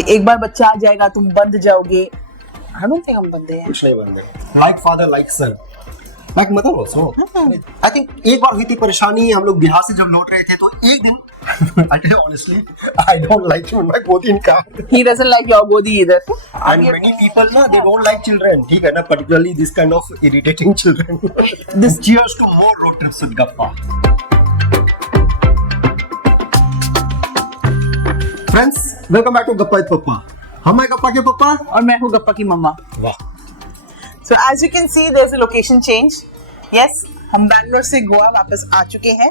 एक बार बच्चा आ जाएगा तुम बंद जाओगे। I don't think हम बंदे हैं। कुछ नहीं बंदे। Like father, like son, like mother also. I think एक बार हुई थी परेशानी, हम लोग बिहार से जब लौट रहे थे तो एक दिन I tell you honestly, I don't like him in my Godi in car. He doesn't like your Godi either. And many people na they don't like children, ठीक है ना, particularly this kind of irritating children. This cheers to more road trips with Gappa. Friends, welcome back to Gappa with Papa. हम हैं गप्पा के पापा और मैं हूँ गप्पा की मम्मा। वाह। So as you can see, there's a location change. Yes, हम बैंगलोर से गोवा वापस आ चुके हैं।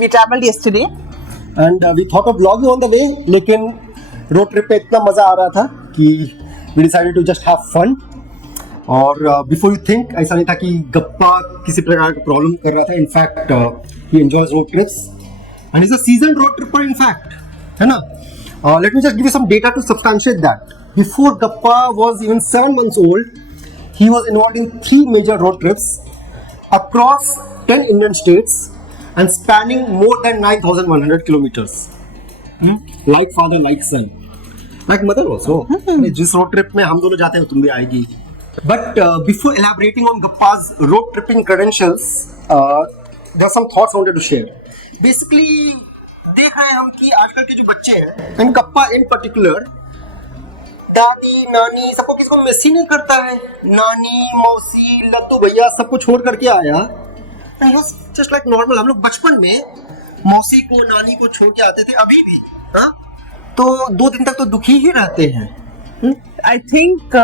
We traveled yesterday. And we thought of vlogging on the way, लेकिन रोड ट्रिप पे इतना मजा आ रहा था कि we decided to just have fun. और before you think, ऐसा नहीं था कि गप्पा किसी प्रकार का प्रॉब्लम कर रहा था. In fact, he enjoys road trips and he's a seasoned road tripper. In fact, है ना? Let me just give you some data to substantiate that. Before Gappa was even 7 months old, he was involved in 3 major road trips across 10 Indian states and spanning more than 9,100 kilometers. Like father, like son, like mother also. जिस road trip में हम दोनों जाते हैं तुम भी आएगी. But before elaborating on Gappa's road tripping credentials, there are some thoughts I wanted to share. Basically, देख रहे हैं हम कि आजकल के जो बच्चे हैं एंड गप्पा इन पर्टिकुलर, दादी नानी सबको किसको मिस ही नहीं करता है. नानी मौसी लत्तू भैया सबको छोड़ करके आया. Just like normal. हम लोग बचपन में मौसी को नानी को छोड़ के आते थे, अभी भी हा? तो 2 दिन तक तो दुखी ही रहते हैं. I think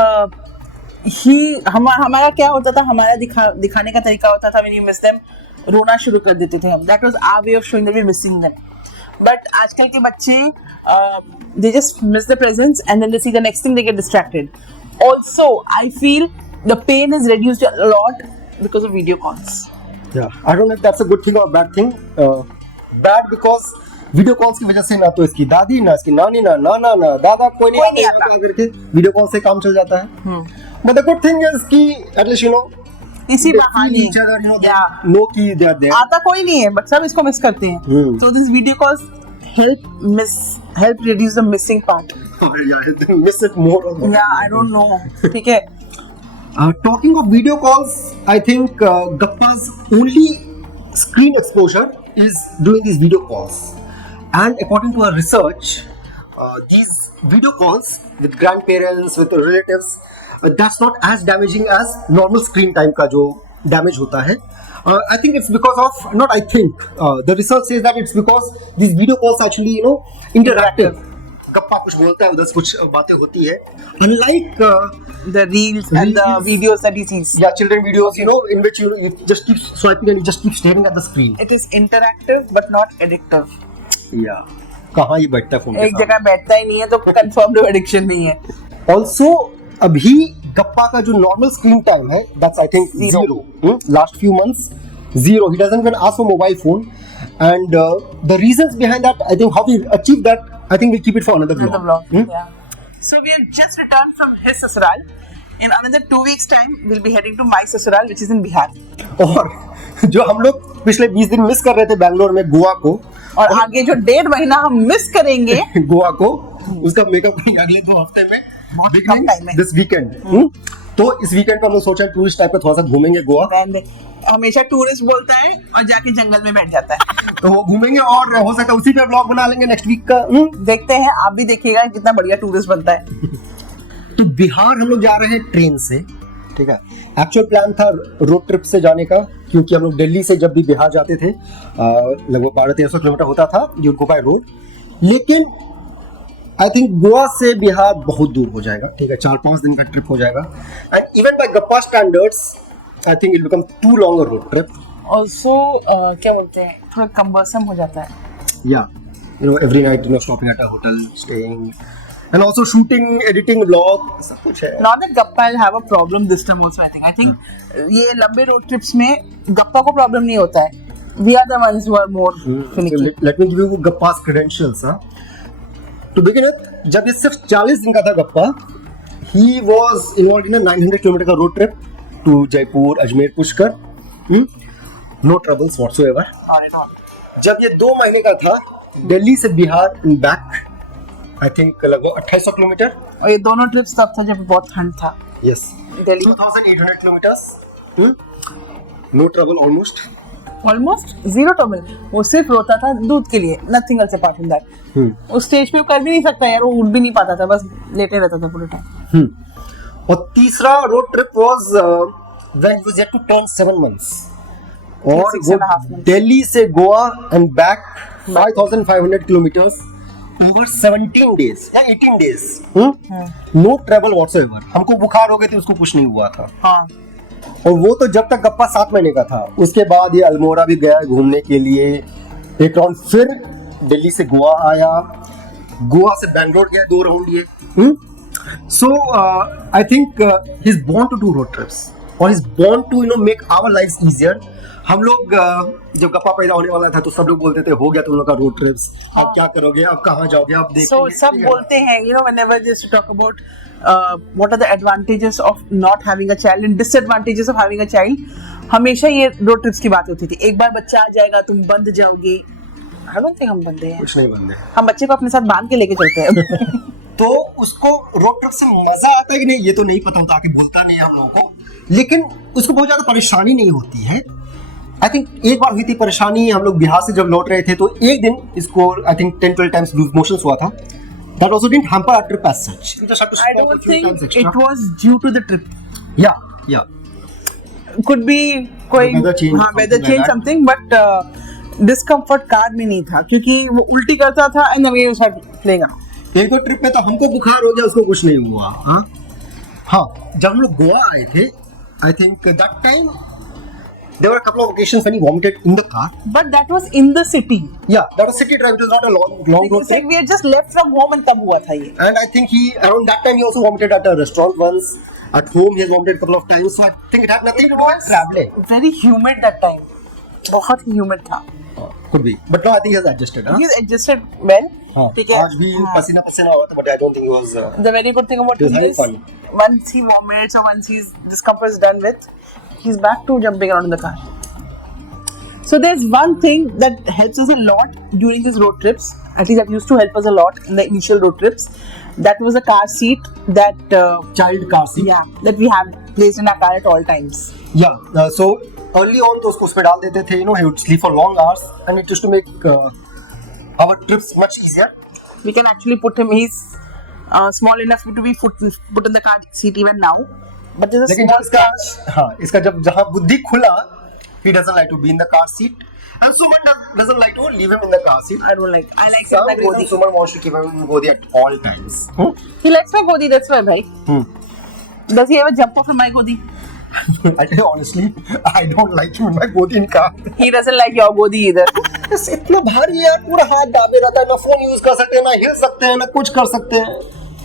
हमारा क्या होता था, हमारा दिखाने का तरीका होता था when you miss them, रोना शुरू कर देते थे हम. That was our way of showing that we're missing them. But आजकल के बच्चे they just miss the presents and then they see the next thing, they get distracted. Also, I feel the pain is reduced a lot because of video calls. Yeah, I don't know if that's a good thing or a bad thing. Bad because video calls की वजह से ना तो इसकी दादी ना इसकी नानी ना नाना ना दादा कोई नहीं आता करके वीडियो कॉल से काम चल जाता है. But the good thing is कि at least you know इसी बहाने नो कि they are there. आता कोई नहीं है बट सब इसको मिस करते हैं. So this video calls help reduce the missing part. Yeah, miss it more. Yeah, I don't know. ठीक है. Talking of video calls, I think Gappa's only screen exposure is doing these video calls. And according to our research, these video calls with grandparents, with relatives, that's not as damaging as normal screen time का जो damage होता है. I think it's because of, not I think, the research says that it's because these video calls actually, you know, interactive. गप्पा कुछ बोलता है, उधर कुछ बातें होती है. Unlike the reels and the videos that he sees. Yeah, children videos, you know, in which you just keep swiping and you just keep staring at the screen. It is interactive but not addictive. Yeah. कहाँ ये बैठता है phone के साथ? एक जगह बैठता ही नहीं है तो confirmed addiction नहीं है. Also, अभी गप्पा का जो normal screen time है, that's I think zero. Last few months, zero. He doesn't even ask for mobile phone, and the reasons behind that, I think how we achieve that, I think we'll keep it for another vlog. Yeah. So we have just returned from his ससुराल. In another 2 weeks time, we'll be heading to my ससुराल, which is in Bihar. और जो हम लोग पिछले 20 दिन miss कर रहे थे बैंगलोर में गोवा को, और आगे जो 1.5 महीना हम मिस करेंगे गोवा को, उसका मेकअप करेंगे अगले 2 हफ्ते में, दिस वीकेंड. तो इस वीकेंड पे हम लोग सोचा टूरिस्ट टाइप का थोड़ा सा घूमेंगे गोवा. हमेशा टूरिस्ट बोलता है और जाके जंगल में बैठ जाता है. तो वो घूमेंगे और हो सकता है उसी पे ब्लॉग बना लेंगे नेक्स्ट वीक का. देखते हैं, आप भी देखिएगा कितना बढ़िया टूरिस्ट बनता है. तो बिहार हम लोग जा रहे हैं ट्रेन से, ठीक है. एक्चुअल प्लान था रोड ट्रिप से जाने का, क्योंकि हम लोग दिल्ली से जब भी बिहार जाते थे लगभग 1200-1300 किलोमीटर होता था यूको बाय रोड. लेकिन आई थिंक गोवा से बिहार बहुत दूर हो जाएगा, ठीक है. 4-5 दिन का ट्रिप हो जाएगा. एंड इवन बाय गप्पा standards I think it become too long a road trip. Also क्या बोलते हैं, थोड़ा कम्बरसम हो जाता है. या you know every night you know stopping at a hotel, staying and also shooting, editing vlog, सब कुछ है. Not that Gappa will have a problem this time also. I think ये लंबे road trips में गप्पा को problem नहीं होता है. We are the ones who are more finicky. Let me give you Gappa's credentials. To begin with, जब ये सिर्फ 40 दिन का था गप्पा, he was involved in a 900 kilometre का road trip to Jaipur, Ajmer, Pushkar. No troubles whatsoever. Not at all. जब ये 2 महीने का था, दिल्ली से Bihar and back, I think लगभग 2800 किलोमीटर. और ये दोनों ट्रिप्स तब था जब बहुत ठंड था. Yes, Delhi 2800 kilometres. No trouble almost. Almost zero trouble. वो सिर्फ रोता था दूध के लिए, nothing else apart from that. उस स्टेज पे वो कर भी नहीं सकता यार, वो उठ भी नहीं पाता था, बस लेटे रहता था पूरे टाइम. और तीसरा road trip was when he was yet to turn 7 months. और 6.5 वो months. दिल्ली से Goa and back 5500 kilometres over 17 days या 18 डेज. No travel whatsoever. हमको बुखार हो गए थे, उसको कुछ नहीं हुआ था. हाँ. और वो तो जब तक गप्पा 7 महीने का था. उसके बाद ये अल्मोड़ा भी गया घूमने के लिए एक राउंड, फिर दिल्ली से गोवा आया, गोवा से बैंगलोर गया 2 राउंड ये. So I think he is born to do road trips और is born to make our life easier. हम लोग जब गप्पा पैदा होने वाला था तो सब लोग बोलते थे हो गया तुम लोग का रोड ट्रिप्स, अब क्या करोगे, अब कहाँ जाओगे, अब So देखेंगे. सब बोलते हैं, whenever they used to talk about what are the advantages of not having a child and disadvantages of having a child, हमेशा ये रोड ट्रिप्स की बात होती थी. एक बार बच्चा आ जाएगा तुम बंद जाओगे. I don't think हम बंदे हैं. कुछ नहीं बंदे. हम बच्चे को अपने साथ बांध के लेके चलते हैं. तो उसको रोड ट्रिप से मजा आता है कि नहीं ये तो नहीं पता होता, आके बोलता नहीं है हम लोगों को, लेकिन उसको बहुत ज्यादा परेशानी नहीं होती है. आई थिंक एक बार हुई थी परेशानी. हम लोग बिहार से जब लौट रहे थे तो एक दिन इसको I think 10-12 times loose motions हुआ था. That also didn't hamper our trip as such. We just had to I stop a don't few times think extra. it was due to the trip. Yeah. Could be कोई Weather change, हाँ weather something like change that. something, but discomfort car में नहीं था क्योंकि वो उल्टी करता था and then we started playing out. एक दो ट्रिप पे तो हमको बुखार हो गया, उसको कुछ नहीं हुआ. हाँ, जब हम लोग गोवा आए थे, I think that time there were a couple of occasions when he vomited in the car. But that was in the city. Yeah, that was city drive. It was not a long road It's like trip. we had just left from home and तब हुआ था ये. And I think around that time he also vomited at a restaurant once. At home he has vomited a couple of times. So I think it had nothing to do with traveling. Very humid that time. बहुत ही humid था. Could be. But no, I think he has adjusted. He adjusted well. हाँ. ठीक है. आज भी पसीना पसीना हुआ था, but I don't think he was. The very good thing about He was him having is fun. once he vomits or once his discomfort is done with, he's back to jumping around in the car. So there's one thing that helps us a lot during these road trips. At least that used to help us a lot in the initial road trips. That was a car seat that Child car seat. that we have placed in our car at all times. Yeah. So early on तो उसको उसमें डाल देते थे. He would sleep for long hours, and it used to make our trips much easier. We can actually put him. He's small enough to be put in the car seat even now. But there's a लेकिन small जब इसका जब जहाँ बुद्धि खुला, he doesn't like to be in the car seat, and Suman doesn't like to leave him in the car seat. I don't like. I like Some like reason Godi. Suman wants to keep him in Godi at all times. He likes my Godi. That's why, bhai. Does he ever jump off from my Godi? I tell you honestly, I don't like him in my Godi in car. He doesn't like your Godi either. बस इतना भारी है, पूरा हाथ दाबे रहता है, ना फोन यूज कर सकते हैं, ना हिल सकते हैं, ना कुछ कर सकते हैं.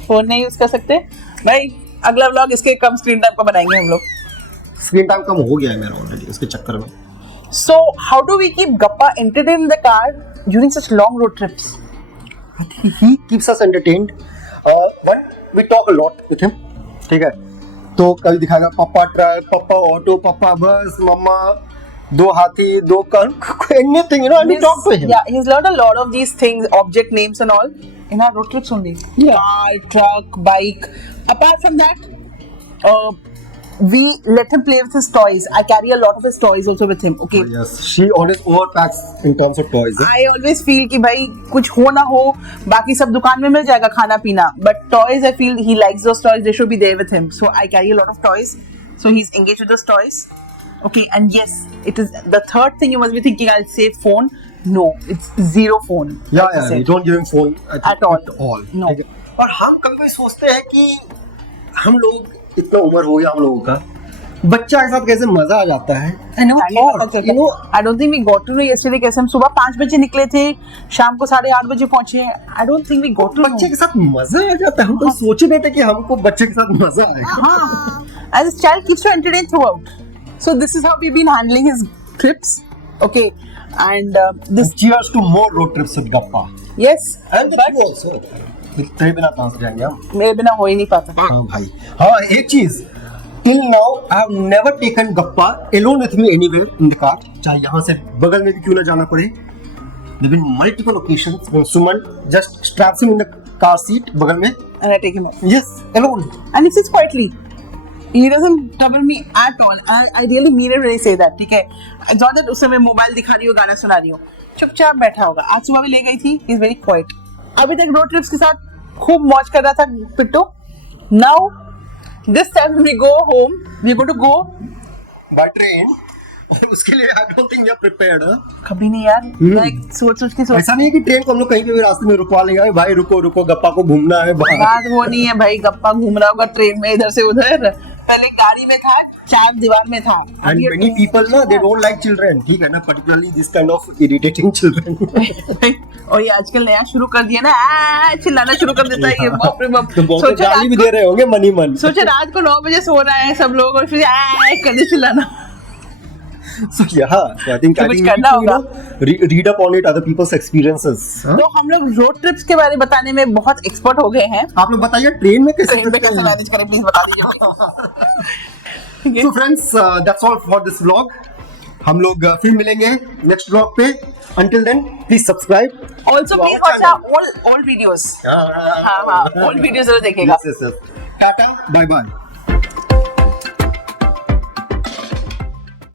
फोन नहीं यूज कर सकते भाई. अगला व्लॉग इसके कम स्क्रीन टाइम का बनाएंगे हम लोग. स्क्रीन टाइम कम हो गया है मेरा ऑलरेडी इसके चक्कर में. So how do we keep Gappa entertained in the car during such long road trips? He keeps us entertained. One, we talk a lot with him. ठीक है. तो कभी दिखाएगा पापा ट्रक, पापा ऑटो, पापा बस, मम्मा 2 हाथी, 2 कण, anything, and we talk to him. Yeah, he's learned a lot of these things, object names and all, in our road trips only. Yeah. Car, truck, bike. Apart from that, we let him play with his toys. I carry a lot of his toys also with him. Okay. Yes, she always overpacks in terms of toys. I always feel कि भाई कुछ हो ना हो, बाकी सब दुकान में मिल जाएगा खाना पीना. But toys, I feel he likes those toys. They should be there with him. So I carry a lot of toys. So he's engaged with those toys. Okay, and yes, it is the third thing you must be thinking. I'll say phone. No, it's zero phone. Yeah, you don't give him phone At all. No. ठीक है. और हम कभी कभी सोचते हैं कि हम लोग इतना उम्र हो गया हम लोगों का, बच्चा के साथ कैसे मजा आ जाता है. I never thought, I don't think we got to know yesterday कैसे हम सुबह 5 बजे निकले थे, शाम को 8:30 बजे पहुंचे. I don't think we got to know. बच्चे के साथ मजा आ जाता है. हम तो सोच ही नहीं थे कि हमको बच्चे के साथ मजा आएगा. हाँ. And this child keeps you entertained throughout. So this is how we've been handling his trips. Okay, and this. Cheers to more road trips with Gappa. Yes. And but you also. तेरे बिना कहाँ से जाएंगे हम? मेरे बिना हो ही नहीं पाता. हाँ भाई. हाँ, एक चीज. Till now, I have never taken Gappa alone with me anywhere in the car. चाहे यहाँ से बगल में भी क्यों ना जाना पड़े. There have been multiple occasions when Suman just straps him in the car seat बगल में, and I take him out. Yes alone. And he sits quietly. He doesn't trouble me at all. I really mean it when I say that. ठीक है, ज्यादा उस समय mobile दिखा रही हो, गाना सुना रही हो, चुपचाप बैठा होगा. आज सुबह भी ले गई थी. He's very quiet. अभी तक रोड ट्रिप्स के साथ खूब मौज कर रहा था पिट्टू. Now this time when we go home, we're going to go by train, और उसके लिए I don't think you are prepared. कभी नहीं यार. मैं सोच के सोच. ऐसा नहीं है कि ट्रेन को हम लोग कहीं पे भी रास्ते में रुकवा लेंगे, भाई रुको रुको गप्पा को घूमना है बाहर. बात वो नहीं है भाई, गप्पा घूम रहा होगा ट्रेन में इधर से उधर. पहले गाड़ी में था, चार दीवार में था. एंड मेनी पीपल ना दे डोंट लाइक चिल्ड्रन, ठीक है ना, particularly this kind of irritating children. और ये आजकल नया शुरू कर दिया ना, चिल्लाना शुरू कर देता है ये. बाप रे बाप. तो बहुत गाली भी दे रहे होंगे मनी मन. सोचे रात को 9 बजे सो रहा है सब लोग और फिर कर दे चिल्लाना. So yeah, I think कुछ करना होगा. read up on it, other people's experiences. तो हम लोग रोड ट्रिप्स के बारे में बताने में बहुत एक्सपर्ट हो गए हैं. आप लोग बताइए ट्रेन में कैसे मैनेज करें, प्लीज बता दीजिए. So friends, that's all for this vlog. हम लोग फिर मिलेंगे नेक्स्ट vlog पे. Until then, please subscribe. Also please watch our old videos. हाँ old videos जरूर देखिएगा. Yes. Tata, bye bye.